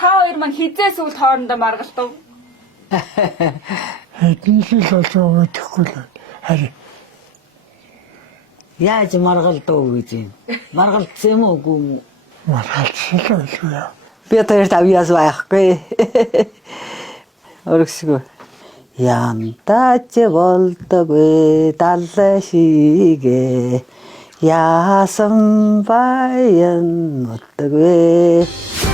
Та хоёр маань хизээ сүүл хоорондоо маргалтав. Хэдэн жил болов мэдэхгүй л байна. Харин Яаж маргалдав гэж юм. Маргалдсан юм уу үгүй юм уу? маргалцсан л байлгүй яа. Би тэрт авьяас байхгүй. Оргсгүй. Янтач болдоггүй даллаа шигээ яасан баян нутгвэ.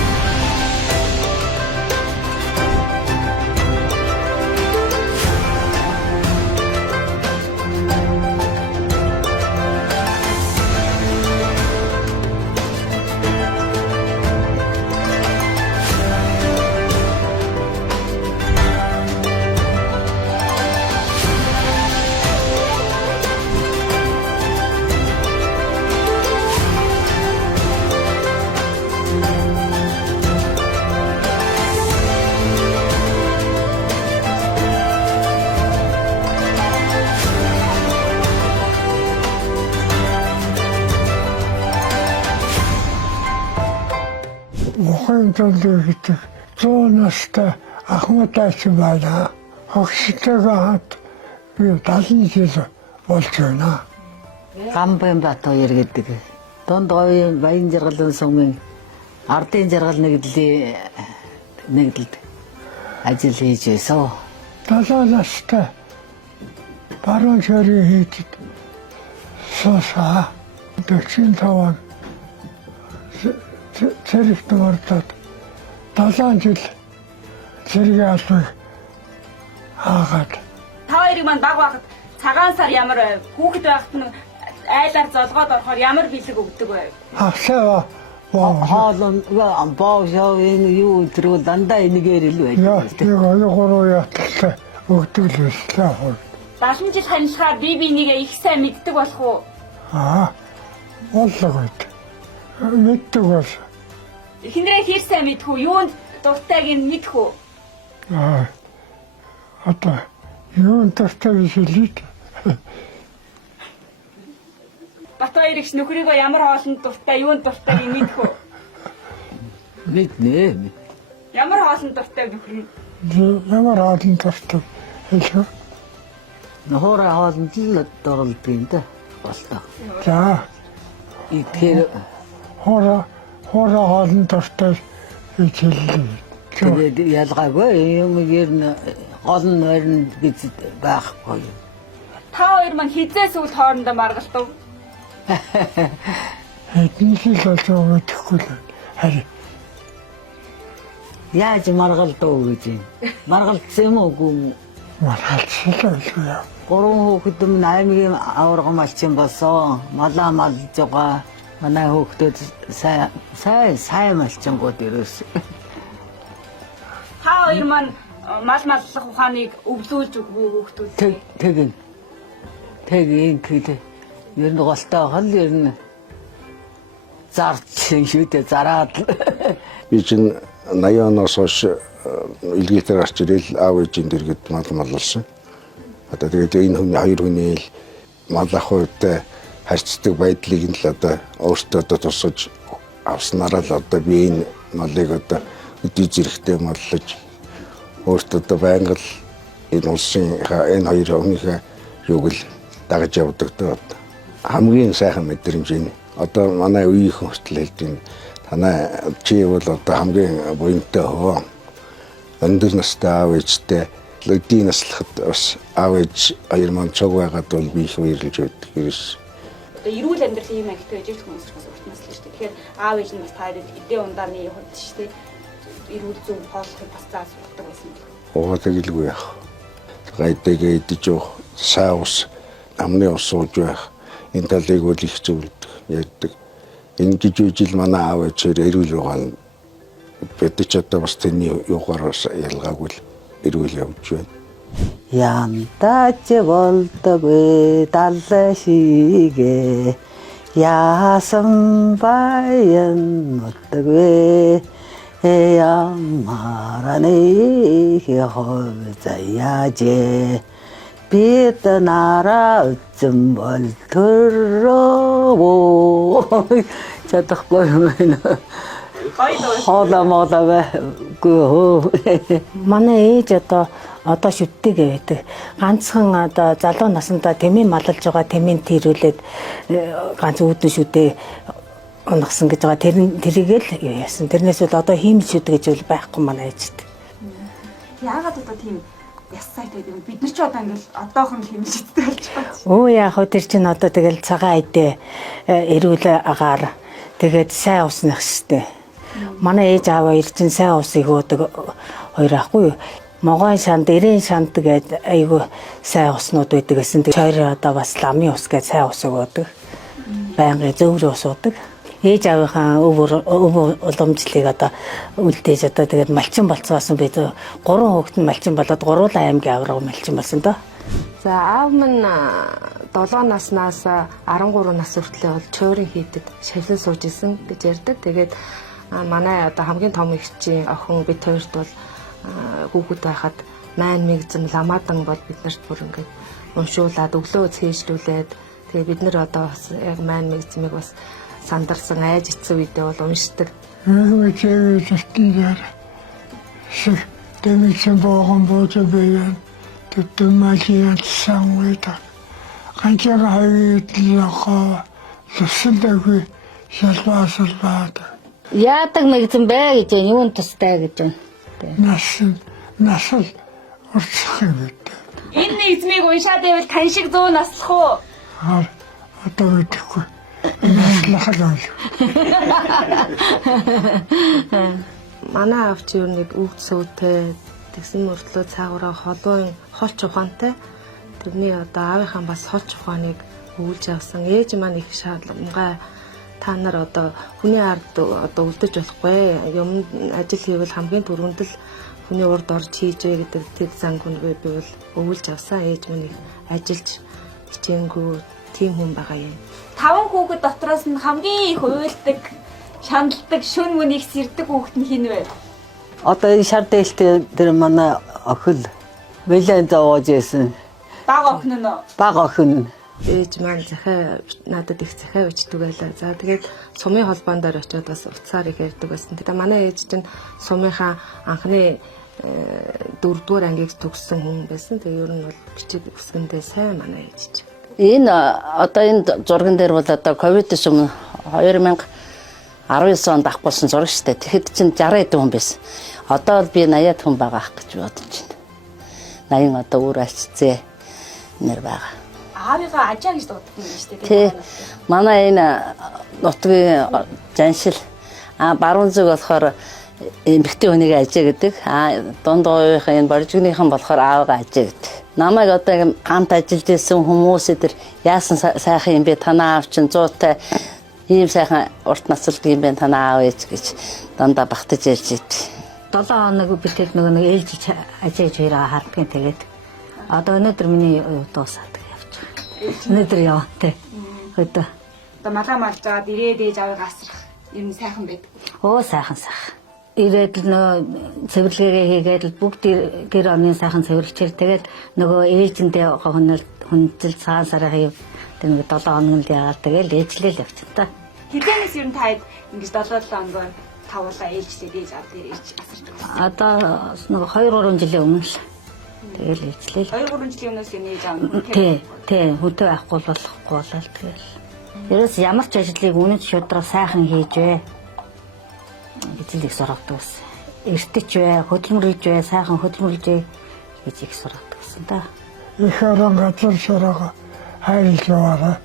Мохын төлөв гэдэг 100 настай Ахмадаач байна. Хогсолтойгоо хамт би 70 жил болж байна. Гамбын бат хоёр гэдэг. Донд говийн баян жаргалын сумын ардын жаргал нэгдэлд ажил хийж байсан. 70 настай баруун шорын хийдэд суусаа 45 зэрэгт мордод 7 жил зэрэг албаг хаагаад Та хоёрыг маань баг байхад цагаан сар ямар байв? Хүүхэд байхад нь айлаар золгоод орохоор ямар бэлэг өгдөг байв? авсаа Хоолон боошоо юу өдрөө дандаа энэгээр л яа байдаг. нэг 2-3 яталтай өгдөг л байсан хол. 70 жил ханилахаар би их сайн мэддэг болох уу? Боллоо гэд. Мэддэг бол Эхнэрээ хэр сайн мэдэх үү? Юунд дуртайг нь мэдэх үү? одоо юун дуртай шилээд Бат хоёр их нөхрийгөө ямар хоолнд дуртай, юунд дуртайг нь мэдэх үү? Мэднэ. Ямар хоолнд дуртай нөхөр нь? ямар хаалт дуртай хэлээ. Нохора хоолнд л доролдог юм да. Болтоо. За Тэгэхээр хоолн дуртай хэлээ. тэгээд ялгаагүй юм ер нь гол нь ойрн гэж байхгүй. Та хоёр маань хизээ сүүл хоорондоо маргалтав. Хэдэн жил болов мэдэхгүй л байна. Харин Яаж маргалдав гэж юм. Маргалдсан юм уу үгүй юм уу? маргалцсан л байлгүй яа. 3 хүүхэд минь аймгийн аварга малчин болсон. Малаа малж байгаа. Манай хүүхдүүд сайн малчингууд ерөөс. Та хоёр маань мал маллах ухааныг өвлүүлж өгвөө хүүхдүүд. Тэг гээд ер нь голтой хол ер нь зарч шүтэ зараад. Би чинь 80 оноос хойш илгээтэй гарч ирэл аав ээжийн дэргэд мал маллсан. Одоо тэгээд энэ хүний хоёр хүний л мал ах хувьтай харьцдаг байдлыг нь л одоо өөртөө одоо тусаж авснараа л одоо би энэ малыг одоо өдий зэрэгтэй маллаж өөртөө одоо байнга л энэ улсын энэ хоёр хүнийхээ юуг л дагаж явдаг доо. Хамгийн сайхан мэдрэмж энэ. Одоо манай үеийнхэн хүртэл хэлдэг. Танай чи бол одоо хамгийн буянтай хөө. Өндөр настай аав ээжтэй өдий наслахад бас аав ээж хоёр маань цог байгаад бол би их баярлж байдаг ерөөс. Одоо эрүүл амьдралын юм агтай гэж хүмүүс бас урт наслж шүү дээ. Тэгэхээр аав ээж нь бас таад эдийн ундааны хувьд шүү дээ. Эрүүл зөв хооллохыг бас зааж сурдаг байсан. Оо тэгэлгүй яах. Гайдайгаа идэж явах, сайн ус, амны ус сууж байх. Энэ талыг бол их зөвлөдөг, ярьдаг. Энэ гэж үжил манай аав ээжээр эрүүл байгаа нь бид ч одоо бас тэрний юугаар ялгаагүй л эрүүл явж байна. Янтач болдоггүй даллаа шигээ яасан баян нутгвэ ямараны хөвзаяжээ бид нараа үзэн бол төрөө чадахгүй юм байна. Гоё дуу. хоолоо моолоогүй. Манай ээж одоо шүтдэг байдаг. Ганцхан одоо залуу насндаа тэмээ маллаж байгаа тэмээ тэрүүлээд ганц үүдэн шүдээ унгасан гэж байгаа. Тэрийгэл яасан. Тэрнээс бол одоо хиймэл шүд гэж бол байхгүй манай ээжд. Яагаад одоо тийм яссай гэдэг юм. Бид нар ч одоо ингээл одоохон хэмжигддэг болж байна. Өө яах вэ тэр чинь одоо тэгэл цагаан идэ эрүүл агаар тэгээд сайн уснах штэ. Манай ээж аав хоёр чинь сайн усыг уудаг хоёр ахгүй юу. Могон шанд, эрийн шанд гэдэг айгүй сайн уснууд байдаг гэсэн. Чойр одоо бас ламын ус гэж сайн ус уудаг. Байнгын зөвөр ус уудаг. Ээж аавынхаа өв уламжлалыг одоо үлдээж одоо тэгээд малчин болцоосон бид 3 хүүхэд нь малчин болоод гуруула аймгийн авраг малчин болсон доо. За аав минь 7 наснаас 13 нас хүртлээр бол чойрын хийдэд шавлан сууж исэн гэж ярьдаг. Тэгээд манай одоо хамгийн том эгчийн охин бид хоёрт бол хүүхэд байхад майн мэгзэм ламаадан бол биднэрт бүр ингээд уншуулад өглөө цээжлүүлээд тэгээд бид нар одоо бас яг майн мэгзмийг бас сандарсан айж ицсэн үедээ бол уншдаг. Мэгчээ зэтгээр шиг дэмийсэн боогон боожо бэйэн төтмөлийг самвэта. Ганцаараа хавидлахаа зүсэлдэггүй шалбаасалбаад. Яадаг мэгзэн бэ гэж юунд тустай гэж байна. Насал урсах юм бэ. Энэ эзмийг уншаад байвал тань шиг 100 наслах уу? Одоо мэдэхгүй. Наслах л. Манай аав чи юу нэг үг сөөтэй тэгсэн мөртлөө цаагаараа холуун холч ухаантай. Тэрний одоо аавынхаа бас холч ухааныг өгүүлж авсан. Ээж маань их шаардлагатай. Та нар одоо хүний ард одоо үлдэж болохгүй. Юм ажил хийвэл хамгийн түрүүнд л хүний урд орж хийжээ гэдэг тэр зан хүнгээ би бол өгүүлж авсан. Ээж минь ажиллаж хичээнгүй тийм хүн байгаа юм. 5 хүүхэд дотроос нь хамгийн их уйлдаг, шаналдаг, шүн мөнийг сэрдэг хүүхэд нь хин вэ? Одоо энэ шар дээлтэй тэр манай охин Вэлэн зовоож исэн. Бага охин нь. Бага охин. Ээж маань захаа надад их захаа бичдэг байлаа. За тэгээд сумын холбоон дээр очиод бас уцаар их ярьдаг байсан. Тэгээд манай ээж чинь сумынхаа анхны 4-р ангиг төгссөн хүн байсан. Тэгээд ер нь бол бичиг үсгэндээ сайн манай ээж чинь. Энэ одоо энэ зурган дээр бол одоо ковидос өмнө 2019 онд авахгүйсэн зураг шүү дээ. Тэгэхэд чинь 60 эд хүн байсан. Одоо бол би 80 хүн байгаа ах гэж бодож байна. 80 одоо өөр ачцээ нэр байгаа. Аавыгаа ажаа гэж дууддаг юм шүү дээ. Тий. Манай энэ нутгийн жаншил баруун зүг болохоор эмэгтэй хүнийг ажаа гэдэг. Дунд говийнхаа энэ боржигныхан болохоор аавгаа ажаа гэдэг. Намайг одоо хамт ажиллаж исэн хүмүүс эдэр яасан сайхан юм бэ? Танаа аав чинь 100-тай ийм сайхан урт насалдаг юм бэ? Танаа аав ээж гэж дандаа багтаж ярьж идэв. 7 хоног битэл нэг ээлж ажиж хоёроо хардгийн тэгээд одоо өнөөдөр миний дуусаад явж байгаа. Өнөөдөр яваатай. Өдөө. Одоо малаа малж аваад ирээд ээж авыг асрах юм сайхан байдаг. Оо сайхан. Ирээд л цэвэрлэгээ хийгээд л бүгд гэр орны сайхан цэвэрлэчээр тэгээд нөгөө ээжиндээ хүнцэл цагаан сараа хийв. Тэгээд 7 хоног л яагаад тэгээд ээжлэл явчихсан та. Хідэнээс ер нь таад ингэж 7 хоногоор тавуулаа ээлжлээд ээж авд ирээж асарч байгаа. Одоо нөгөө 2-3 жилийн өмнө л тэгэл ээжлэл. 2-3 жилийн өмнөөс энэ ээж аав. Тий, хүнтэй байхгүй болохгүй болол тэгэл. Ерөөс ямар ч ажлыг үнэт шудраг сайхан хийжвэ. гэж их сургадаг байсан. Эртэж бай, хөдөлмөрлөж бай, сайхан хөдөлмөрлөж гэж их сургадаг байсан да. Их орон газар шороо хайрлуулаа.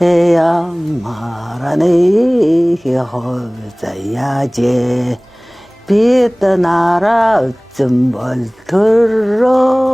Ямараны хөөзаяажээ бид нараа үзэн бол төрөө